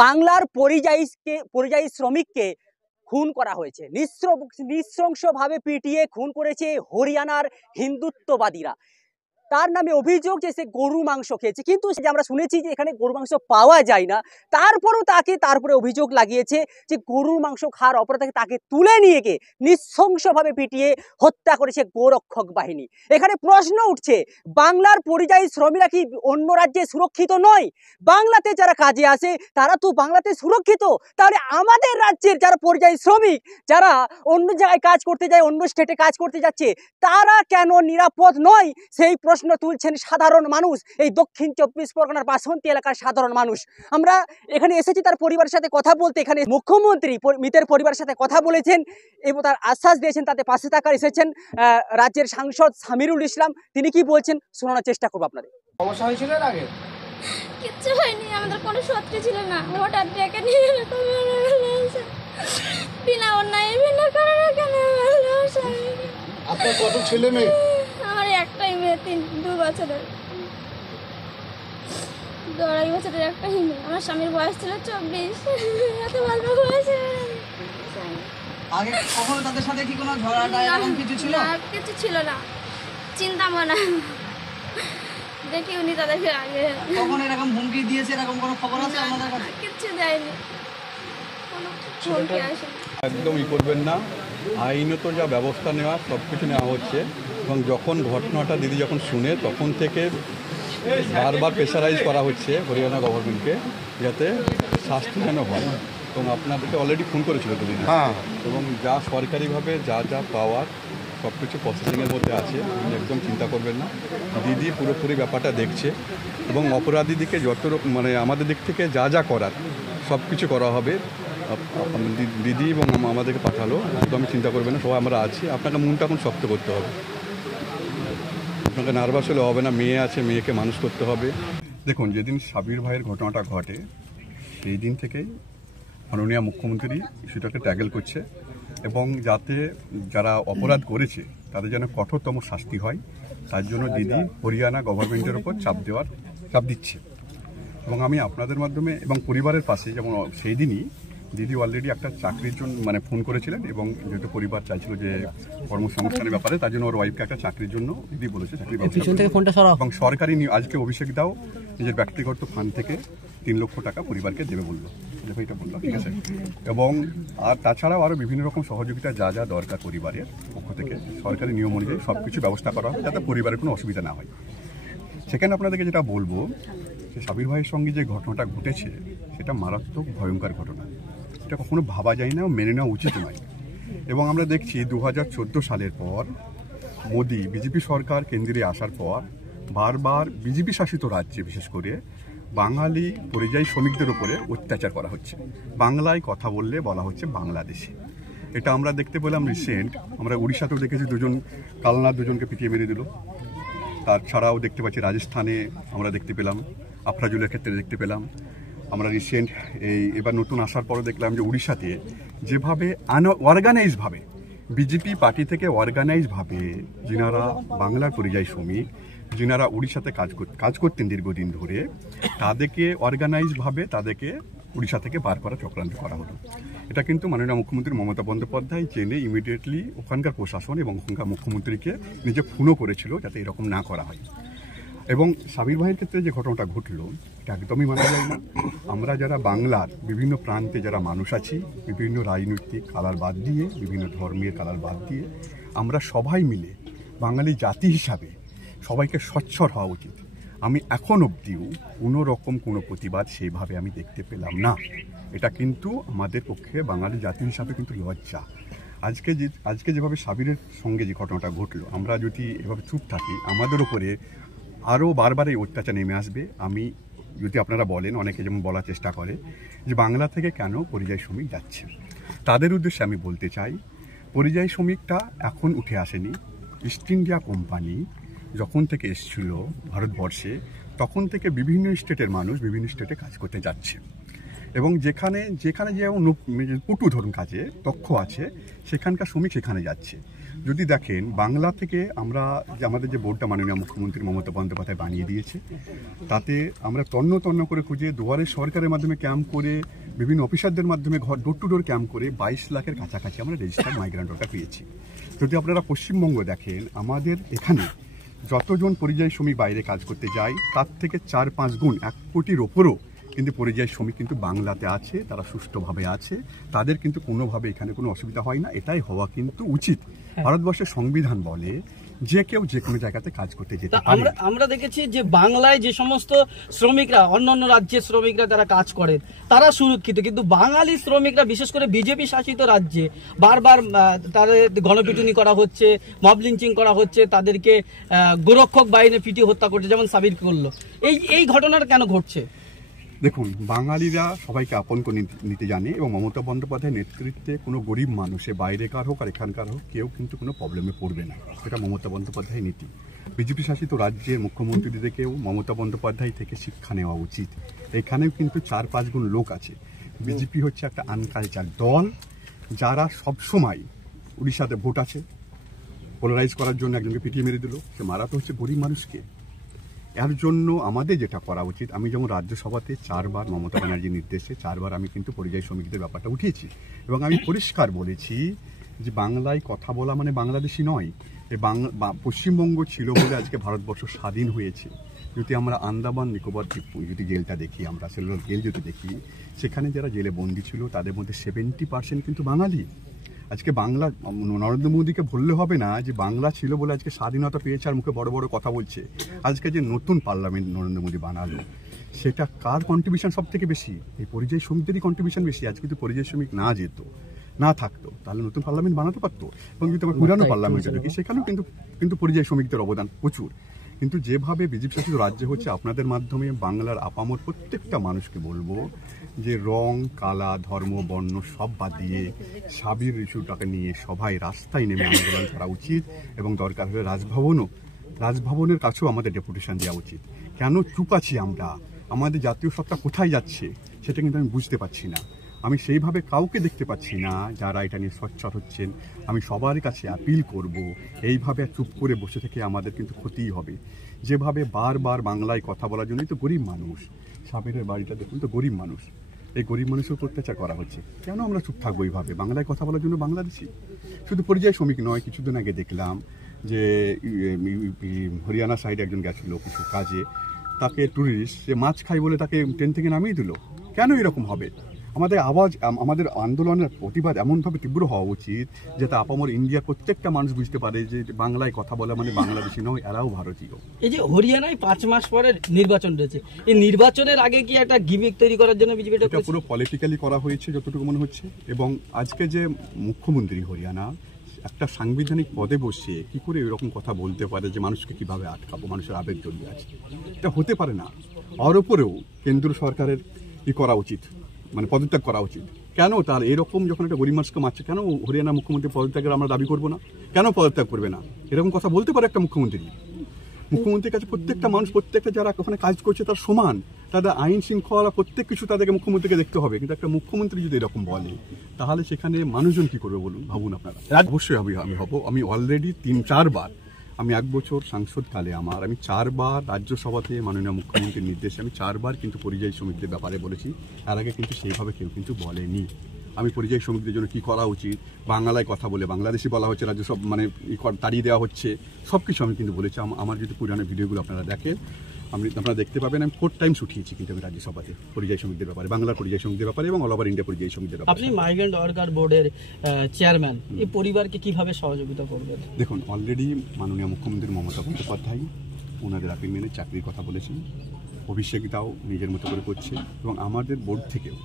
বাংলার পরিযায়ী শ্রমিককে খুন করা হয়েছে, নৃশংসভাবে পিটিয়ে খুন করেছে হরিয়ানার হিন্দুত্ববাদীরা। তার নামে অভিযোগ যে সে গরু মাংস খেয়েছে, কিন্তু আমরা শুনেছি যে এখানে গরু মাংস পাওয়া যায় না, তারপরও তারপরে অভিযোগ লাগিয়েছে যে গরুর মাংস খাওয়ার অপরাধে তাকে তুলে নিয়ে গিয়ে নৃশংসভাবে পিটিয়ে হত্যা করেছে গোরক্ষক বাহিনী। এখানে প্রশ্ন উঠছে, বাংলার পরিযায়ী শ্রমিকরা কি অন্য রাজ্যে সুরক্ষিত নয়? বাংলাতে যারা কাজে আসে তারা তো বাংলাতে সুরক্ষিত, তাহলে আমাদের রাজ্যের যারা পরিযায়ী শ্রমিক, যারা অন্য জায়গায় কাজ করতে যায়, অন্য স্টেটে কাজ করতে যাচ্ছে, তারা কেন নিরাপদ নয়? সেই প্রশ্ন তুলছেন সাধারণ মানুষ, এই দক্ষিণ 24 পরগনার বাসন্তী এলাকার সাধারণ মানুষ। আমরা এখানে এসেছি তার পরিবারের সাথে কথা বলতে। এখানে মুখ্যমন্ত্রী মৃতের পরিবারের সাথে কথা বলেছেন এবং তার আশ্বাস দিয়েছেন, তাতে পাশে থাকার এসেছেন রাজ্যের সাংসদ সামিরুল ইসলাম। তিনি কি বলছেন শোনানোর চেষ্টা করবো আপনাদের। সমস্যা হয়েছিল এর আগে? কিচ্ছু হয়নি, আমাদের কোনো শত্রু ছিল না, হঠাৎ ডেকে নিয়ে বিনা অন্যায় বিনা কারণে কেন। আপনার কত ছেলে মেয়ে? আমার একটাই মেয়ে, 2 বছরের, 2.5 বছরের একটাই মেয়ে। আমার স্বামীর বয়স ছিল 24। এত ভালো বয়স। আগে কখনো তাদের সাথে কি কোনো ঝগড়া এরকম কিছু ছিল? না, কিছু ছিল না, চিন্তা ভাবনা দেখি উনি তাদেরকে আগে কখন এরকম হুমকি দিয়েছে, এরকম কোনো খবর আছে আমাদের কাছে? কিচ্ছু দেয়নি, কোনো হুমকি আসেনি। একদমই করবেন না, আইনত যা ব্যবস্থা নেওয়া সব কিছু নেওয়া হচ্ছে। এবং যখন ঘটনাটা দিদি যখন শুনে তখন থেকে বারবার প্রেশারাইজ করা হচ্ছে হরিয়ানা গভর্নমেন্টকে যাতে শাস্তি যেন হয়। এবং আপনাদেরকে অলরেডি ফোন করেছিল দিদি, এবং যা সরকারিভাবে যা যা পাওয়ার সব কিছু প্রসেসিংয়ের মধ্যে আছে, একদম চিন্তা করবেন না। দিদি পুরোপুরি ব্যাপারটা দেখছে এবং অপরাধীদিকে যত মানে আমাদের দিক থেকে যা যা করার সব কিছু করা হবে। দিদি এবং আমাদেরকে পাঠালো, একদমই চিন্তা করবেন না, সবাই আমরা আছি। আপনাকে মনটা এখন শক্ত করতে হবে, আপনাকে নার্ভাস হলে হবে না। মেয়ে আছে, মেয়েকে মানুষ করতে হবে। দেখুন, যেদিন সাবির ভাইয়ের ঘটনাটা ঘটে সেই দিন থেকেই মাননীয় মুখ্যমন্ত্রী ইস্যুটাকে ট্যাগেল করছে এবং যাতে যারা অপরাধ করেছে তাদের যেন কঠোরতম শাস্তি হয়, তার জন্য দিদি হরিয়ানা গভর্নমেন্টের ওপর চাপ দিচ্ছে। এবং আমি আপনাদের মাধ্যমে এবং পরিবারের পাশে, যেমন সেই দিনই দিদি অলরেডি একটা চাকরির জন্য মানে ফোন করেছিলেন, এবং যেহেতু পরিবার চাইছিল যে কর্মসংস্থানের ব্যাপারে, তার জন্য ওর ওয়াইফকে একটা চাকরির জন্য দিদি বলেছে চাকরি এবং সরকারি আজকে অভিষেক দাও নিজের ব্যক্তিগত ফান্ড থেকে 3 লক্ষ টাকা পরিবারকে দেবে বললো, দেখো এটা বললো, ঠিক আছে। এবং আর তাছাড়াও আরও বিভিন্ন রকম সহযোগিতা যা যা দরকার পরিবারের পক্ষ থেকে সরকারি নিয়ম অনুযায়ী সব কিছু ব্যবস্থা করা হবে যাতে পরিবারের কোনো অসুবিধা না হয়। সেখানে আপনাদেরকে যেটা বলবো যে সাবির ভাইয়ের সঙ্গে যে ঘটনাটা ঘটেছে সেটা মারাত্মক ভয়ঙ্কর ঘটনা, এটা কখনো ভাবা যায় না, মেনে নেওয়া উচিত নয়। এবং আমরা দেখছি 2014 সালের পর মোদি বিজেপি সরকার কেন্দ্রে আসার পর বারবার বিজেপি শাসিত রাজ্যে বিশেষ করে বাঙালি পরিযায়ী শ্রমিকদের উপরে অত্যাচার করা হচ্ছে। বাংলায় কথা বললে বলা হচ্ছে বাংলাদেশি। এটা আমরা দেখতে পেলাম রিসেন্ট, আমরা উড়িষ্যাতেও দেখেছি কালনার দুজনকে পিটিয়ে মেরে দিল। তাছাড়াও দেখতে পাচ্ছি রাজস্থানে আমরা দেখতে পেলাম, আফরাজুলের ক্ষেত্রে দেখতে পেলাম। আমরা রিসেন্ট এবার নতুন আসার পরে দেখলাম যে উড়িষ্যাতে যেভাবে অর্গানাইজভাবে বিজেপি পার্টি থেকে অর্গানাইজভাবে যিনারা বাংলার পরিযায়ী শ্রমিক, যিনারা উড়িষ্যাতে কাজ করতেন দীর্ঘদিন ধরে, তাদেরকে অর্গানাইজভাবে তাদেরকে উড়িষ্যা থেকে বার করা চক্রান্ত করা হলো। এটা কিন্তু মাননীয় মুখ্যমন্ত্রী মমতা বন্দ্যোপাধ্যায় জেনে ইমিডিয়েটলি ওখানকার প্রশাসন এবং ওখানকার মুখ্যমন্ত্রীকে নিজে ফোনও করেছিল যাতে এরকম না করা হয়। এবং সাবির ভাইয়ের ক্ষেত্রে যে ঘটনাটা ঘটলো এটা একদমই মানা যায় না। আমরা যারা বাংলার বিভিন্ন প্রান্তে যারা মানুষ আছি, বিভিন্ন রাজনৈতিক কালার বাদ দিয়ে, বিভিন্ন ধর্মের কালার বাদ দিয়ে, আমরা সবাই মিলে বাঙালি জাতি হিসাবে সবাইকে সোচ্চার হওয়া উচিত। আমি এখন অবধিও কোনো রকম কোনো প্রতিবাদ সেইভাবে আমি দেখতে পেলাম না। এটা কিন্তু আমাদের পক্ষে বাঙালি জাতি হিসাবে কিন্তু লজ্জা। আজকে যেভাবে সাবিরের সঙ্গে যে ঘটনাটা ঘটলো, আমরা যদি এভাবে চুপ থাকি আমাদের উপরে আরও বারবার এই অত্যাচার নেমে আসবে। আমি যদি আপনারা বলেন, অনেকে যেমন বলার চেষ্টা করে যে বাংলা থেকে কেন পরিযায়ী শ্রমিক যাচ্ছে, তাদের উদ্দেশ্যে আমি বলতে চাই পরিযায়ী শ্রমিকটা এখন উঠে আসেনি। ইস্ট ইন্ডিয়া কোম্পানি যখন থেকে এসেছিল ভারতবর্ষে তখন থেকে বিভিন্ন স্টেটের মানুষ বিভিন্ন স্টেটে কাজ করতে যাচ্ছে, এবং যেখানে যেমন পটু ধরুন কাজে দক্ষ আছে সেখানকার শ্রমিক সেখানে যাচ্ছে। যদি দেখেন বাংলা থেকে আমরা যে আমাদের যে বোর্ডটা মাননীয় মুখ্যমন্ত্রী মমতা বন্দ্যোপাধ্যায় বানিয়ে দিয়েছে, তাতে আমরা তন্ন তন্ন করে খুঁজে দুয়ারে সরকারের মাধ্যমে ক্যাম্প করে বিভিন্ন অফিসারদের মাধ্যমে ঘর ডোর টু ডোর ক্যাম্প করে 22 লাখের কাছাকাছি আমরা রেজিস্টার্ড মাইগ্রেন্ট ওয়ার্কার পেয়েছি। যদি আপনারা পশ্চিমবঙ্গ দেখেন, আমাদের এখানে যতজন পরিযায়ী শ্রমিক বাইরে কাজ করতে যায় তার থেকে 4-5 গুণ, 1 কোটির ওপরও কিন্তু পরিযায়ী শ্রমিক কিন্তু বাংলাতে আছে, তারা সুষ্ঠুভাবে আছে, তাদের কিন্তু কোনোভাবে এখানে কোনো অসুবিধা হয় না। এটাই হওয়া কিন্তু উচিত। ভারতবর্ষের সংবিধান বলে যে কেউ যে কোনো জায়গাতে কাজ করতে যেতে পারে। আমরা দেখেছি যে বাংলায় যে সমস্ত শ্রমিকরা অন্যান্য রাজ্যের শ্রমিকরা যারা কাজ করেন তারা সুরক্ষিত, কিন্তু বাঙালি শ্রমিকরা বিশেষ করে বিজেপি শাসিত রাজ্যে বারবার তাদের গণপিটুনি করা হচ্ছে, মব লিঞ্চিং করা হচ্ছে, তাদেরকে গোরক্ষক বাহিনী পিটিয়ে হত্যা করছে, যেমন সাবির করলো। এই ঘটনাটা কেন ঘটছে? দেখুন, বাঙালিরা সবাইকে আপন করে নিতে জানে এবং মমতা বন্দ্যোপাধ্যায়ের নেতৃত্বে কোনো গরিব মানুষে বাইরেকার হোক আর এখানকার হোক কেউ কিন্তু কোনো প্রবলেমে পড়বে না। এটা মমতা বন্দ্যোপাধ্যায়ের নীতি। বিজেপি শাসিত রাজ্যের মুখ্যমন্ত্রীদেরকেও মমতা বন্দ্যোপাধ্যায় থেকে শিক্ষা নেওয়া উচিত। এখানেও কিন্তু 4-5 গুণ লোক আছে। বিজেপি হচ্ছে একটা আনকালচার দল, যারা সবসময় উড়িষ্যাতে ভোট আছে পোলারাইজ করার জন্য একজনকে পিটিয়ে মেরে দিল, সে মারা তো হচ্ছে গরিব মানুষকে। এর জন্য আমাদের যেটা করা উচিত, আমি যেমন রাজ্যসভাতে 4 বার মমতা ব্যানার্জির নির্দেশে 4 বার আমি কিন্তু পরিযায়ী শ্রমিকদের ব্যাপারটা উঠিয়েছি এবং আমি পরিষ্কার বলেছি যে বাংলায় কথা বলা মানে বাংলাদেশি নয়। পশ্চিমবঙ্গ ছিল বলে আজকে ভারতবর্ষ স্বাধীন হয়েছে। যদি আমরা আন্দামান নিকোবর যদি জেলটা দেখি, আমরা সেলুলার জেল যদি দেখি, সেখানে যারা জেলে বন্দী ছিল তাদের মধ্যে 70% কিন্তু বাঙালি। আজকে বাংলা নরেন্দ্র মোদীকে বললে হবে না যে বাংলা ছিল বলে আজকে স্বাধীনতা পেয়েছে আর মুখে বড় বড় কথা বলছে। আজকে যে নতুন পার্লামেন্ট নরেন্দ্র মোদী বানালো, সেটা কার কন্ট্রিবিউশন সব থেকে বেশি? এই পরিযায়ী শ্রমিকদেরই কন্ট্রিবিউশন বেশি। আজকে যদি পরিযায়ী শ্রমিক না যেত, না থাকতো, তাহলে নতুন পার্লামেন্ট বানাতে পারতো। এবং যদি আমার পুরানো পার্লামেন্টে দেখি, সেখানেও কিন্তু পরিযায়ী শ্রমিকদের অবদান প্রচুর। কিন্তু যেভাবে বিজেপি শাসিত রাজ্যে হচ্ছে, আপনাদের মাধ্যমে বাংলার আপামর প্রত্যেকটা মানুষকে বলবো যে রং, কালা, ধর্ম, বর্ণ সব বাদ দিয়ে সাবির ইস্যুটাকে নিয়ে সবাই রাস্তায় নেমে আন্দোলন করা উচিত এবং দরকার হলে রাজভবনের কাছেও আমাদের ডেপুটেশন দেওয়া উচিত। কেন চুপ আছি আমরা? আমাদের জাতীয় সত্তা কোথায় যাচ্ছে সেটা কিন্তু আমি বুঝতে পারছি না। আমি সেইভাবে কাউকে দেখতে পাচ্ছি না যারা এটা নিয়ে সোচ্চার হচ্ছেন। আমি সবার কাছে আপিল করব, এইভাবে চুপ করে বসে থেকে আমাদের কিন্তু ক্ষতিই হবে। যেভাবে বারবার বাংলায় কথা বলার জন্যই তো গরিব মানুষ, সাবিরের বাড়িটা দেখুন তো গরিব মানুষ, এই গরিব মানুষের উপর অত্যাচার করা হচ্ছে। কেন আমরা চুপ থাকবো এইভাবে? বাংলায় কথা বলার জন্য বাংলাদেশি, শুধু পরিযায়ী শ্রমিক নয়। কিছুদিন আগে দেখলাম যে হরিয়ানা সাইডে একজন গেছিল কিছু কাজে, তাকে ট্যুরিস্ট সে মাছ খাই বলে তাকে ট্রেন থেকে নামিয়ে দিল। কেন এরকম হবে? আমাদের আওয়াজ, আমাদের আন্দোলনের প্রতিবাদ এমনভাবে তীব্র হওয়া উচিত যাতে আপামর ইন্ডিয়ার প্রত্যেকটা মানুষ বুঝতে পারে যে বাংলায় কথা বলা মানে বাংলাদেশি নয়, এরাও ভারতীয়। এই যে হরিয়ানায় 5 মাস পরে নির্বাচন রয়েছে, এই নির্বাচনের আগে কি একটা গিমিক তৈরি করার জন্য বিজেপি এটা পুরো পলিটিক্যালি করা হয়েছে যতটুকু মনে হচ্ছে। এবং আজকে যে মুখ্যমন্ত্রী হরিয়ানা একটা সাংবিধানিক পদে বসে কি করে এরকম কথা বলতে পারে যে মানুষকে কিভাবে আটকাবো, মানুষের আবেগ জড়িয়ে আছে, এটা হতে পারে না। আর ওপরেও কেন্দ্র সরকারের কি করা উচিত, মানে পদত্যাগ করা উচিত। কেন তার এরকম যখন একটা গরিব মানুষকে মারছে, কেন হরিয়ানা মুখ্যমন্ত্রী পদত্যাগের আমরা দাবি করবো না? কেন পদত্যাগ করবে না? এরকম কথা বলতে পারে একটা মুখ্যমন্ত্রীর কাছে প্রত্যেকটা মানুষ, প্রত্যেকটা যারা ওখানে কাজ করছে তার সমান, তাদের আইন শৃঙ্খলা প্রত্যেক কিছু তাদেরকে মুখ্যমন্ত্রীকে দেখতে হবে। কিন্তু একটা মুখ্যমন্ত্রী যদি এরকম বলে, তাহলে সেখানে মানুষজন কি করবে বলুন, ভাবুন আপনারা। অবশ্যই আমি হব। আমি অলরেডি 3-4 বার, আমি 1 বছর সাংসদকালে আমি 4 বার রাজ্যসভাতে মাননীয় মুখ্যমন্ত্রীর নির্দেশে আমি 4 বার কিন্তু পরিযায়ী শ্রমিকদের ব্যাপারে বলেছি। এর আগে কিন্তু সেইভাবে কেউ কিন্তু বলেনি। আমি পরিযায়ী শ্রমিকদের জন্য কি করা উচিত, বাংলায় কথা বলে বাংলাদেশি বলা হচ্ছে, রাজ্যসভা মানে তাড়িয়ে দেওয়া হচ্ছে, সব কিছু আমি কিন্তু বলেছি। আমার যদি পুরানো ভিডিওগুলো আপনারা দেখেন, আপনারা দেখতে পাবেন আমি 4 টাইমস উঠিয়েছি কিন্তু আমি রাজ্যসভাতে পরিযায়ী শ্রমিকদের ব্যাপারে, বাংলার পরিযায়ী শ্রমিকদের ব্যাপারে এবং অল ওভার ইন্ডিয়া পরিযায়ী শ্রমিকদের ব্যাপারে। আপনি মাইগ্রেন্ট ওয়ার্কার বোর্ডের চেয়ারম্যান, এই পরিবারকে কিভাবে সহযোগিতা করবেন? দেখুন, অলরেডি মাননীয় মুখ্যমন্ত্রী মমতা বন্দ্যোপাধ্যায় ওনাদের আপিল মেনে চাকরির কথা বলেছেন। অভিষেকটাও নিজের মতো করে করছে এবং আমাদের বোর্ড থেকেও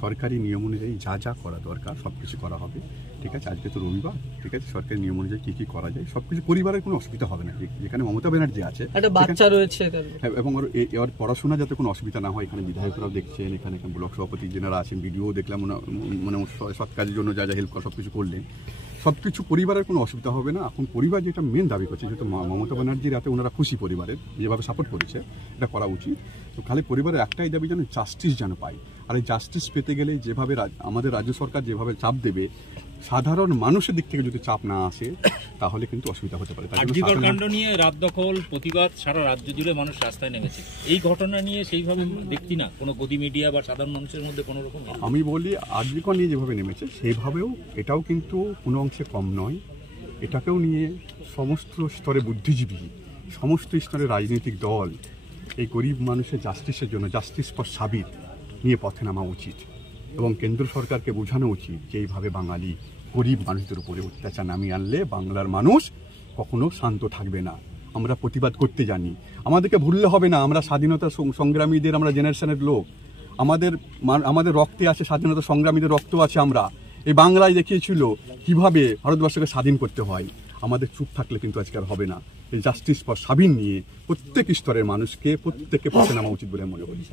সরকারি নিয়ম অনুযায়ী যা যা করা দরকার সব কিছু করা হবে। ঠিক আছে, আজকে তো রবিবার, ঠিক আছে, সরকারি নিয়ম অনুযায়ী কী কী করা যায় সব কিছু, পরিবারের কোনো অসুবিধা হবে না। যেখানে মমতা ব্যানার্জি আছে, একটা বাচ্চা রয়েছে, এবং ওর পড়াশোনা যাতে কোনো অসুবিধা না হয়। এখানে বিধায়করাও দেখছেন, এখানে ব্লক সভাপতি যেনারা আছেন, ভিডিও দেখলাম, মানে সৎ কাজের জন্য যা যা হেল্প করা সব কিছু করলেন, সব কিছু পরিবারের কোনো অসুবিধা হবে না। এখন পরিবার যেটা মেন দাবি করছে, যেহেতু মমতা ব্যানার্জির রাতে ওনারা খুশি, পরিবারের যেভাবে সাপোর্ট করেছে, এটা করা উচিত। তো খালি পরিবারের একটাই দাবি যেন জাস্টিস যেন পায়। আর এই জাস্টিস পেতে গেলে যেভাবে আমাদের রাজ্য সরকার যেভাবে চাপ দেবে, সাধারণ মানুষের দিক থেকে যদি চাপ না আসে তাহলে কিন্তু অসুবিধা হতে পারে। তাই জন্য আরজিকর সাধারণ- কাণ্ড নিয়ে রাত দখল প্রতিবাদ সারা রাজ্য জুড়ে মানুষ রাস্তায় নেমেছে। এই ঘটনা নিয়ে সেইভাবে দেখছি না কোনো গদি মিডিয়া বা সাধারণ মানুষের মধ্যে কোনো রকম আমি বলি আরজিকর নিয়ে যেভাবে নেমেছে সেইভাবেও এটাও কিন্তু কোনো অংশে কম নয়। এটাকেও নিয়ে সমস্ত স্তরে বুদ্ধিজীবী, সমস্ত স্তরে রাজনৈতিক দল এই গরিব মানুষের জাস্টিসের জন্য জাস্টিস ফর সাবির নিয়ে পথে নামা উচিত এবং কেন্দ্র সরকারকে বোঝানো উচিত যে এইভাবে বাঙালি গরিব মানুষদের উপরে অত্যাচার নামিয়ে আনলে বাংলার মানুষ কখনো শান্ত থাকবে না। আমরা প্রতিবাদ করতে জানি, আমাদেরকে ভুললে হবে না। আমরা স্বাধীনতা সংগ্রামীদের আমরা জেনারেশনের লোক, আমাদের রক্তে আছে স্বাধীনতা সংগ্রামীদের রক্ত আছে। আমরা এই বাংলায় দেখিয়েছিল কিভাবে ভারতবর্ষকে স্বাধীন করতে হয়। আমাদের চুপ থাকলে কিন্তু আজকে আর হবে না। এই জাস্টিস ফর সাবির নিয়ে প্রত্যেক স্তরের মানুষকে প্রত্যেককে পথে নামা উচিত বলে মনে করি।